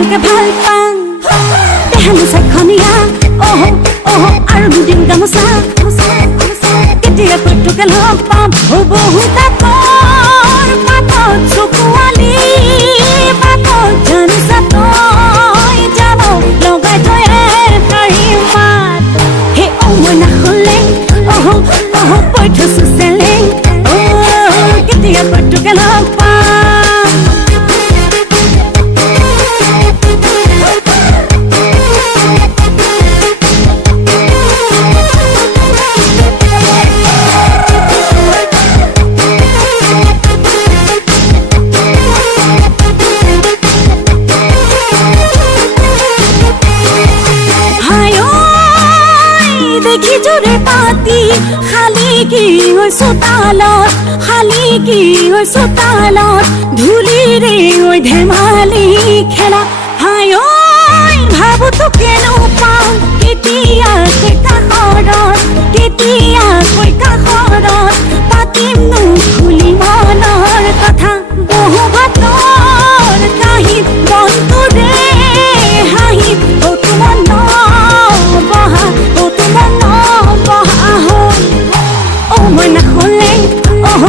তোকে ভাল পাং দেহালি চাইখনিয়া অহ অহ আৰু দুদিন গামোচা কেতিয়াকৈ তোকে লগ পাম বহুত আঁতৰ পাতত চকুৱালি পাতত জানিছা তই যাব লগাই তই শাৰী মাত হে মই নাখলে অহ অহ কৈ থৈছো চেলেং কেতিয়াকৈ তোকে লগ পাম দেখি জোরে পাতি খালি কি হইছো তালত খালি কি হইছো তালত ধুলিরে ওই ধেমালি খেলা হায় ভাবো তো কেন পাও কেতিয়া কই কাখৰত কেতিয়া কই কাখৰত পাতিম নো খুলি মনৰ কথা বহু বাতৰ কাহিত বন্ধুৰে হাঁহিত তোমাৰ বহা মই নাখলে অহ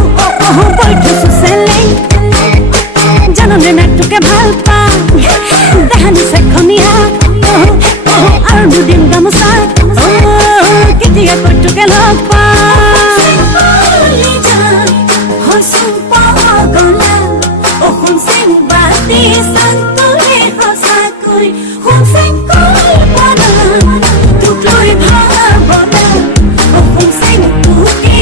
অহ কৈ থৈছো চেলেং জাননে নাই তোকে ভাল পাম দেহানি চাইখনিয়া অহ অহ আৰু দুদিন গামোচা কেতিয়াকৈ তোকে লগ পাম হৈছো পাগলা শুন চেং বাতি চান্তৰে সঁচাকৈ শুন চেং কল্পনা তোক লৈ ভাৱনা শুন চেং তোকে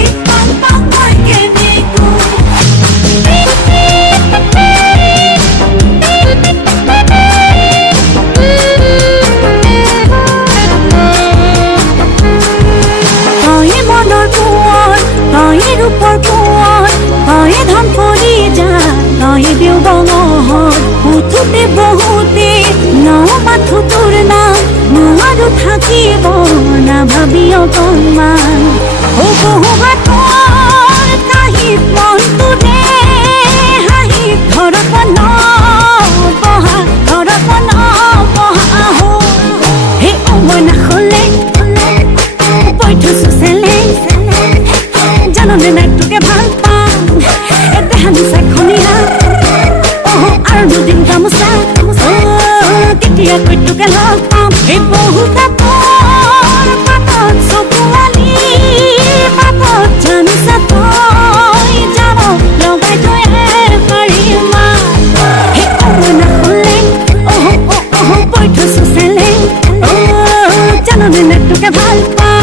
উঠোতে বহুতে মাথো তোৰ নাম নোৱাৰো থাকিব না ভাবি অকণমান বহু বাতৰ কাহিত মনটোৰে হাঁহি ঘৰত বহা হে মই নাখলে কৈ থৈছো চেলেং জাননে নাই তোকে ভাল পাম দেহানি চাইখনিয়া আৰু দুদিন গামোচা কেতিয়াকৈ তোকে লগ পাম এই বহুত আঁতৰ পাতত চকুৱালি পাতত জানিছা তই যাব লগাই তই শাৰী মাত হে মই নাখলে অহ অহ কৈ থৈছো চেলেং জাননে নাই তোকে ভাল পাম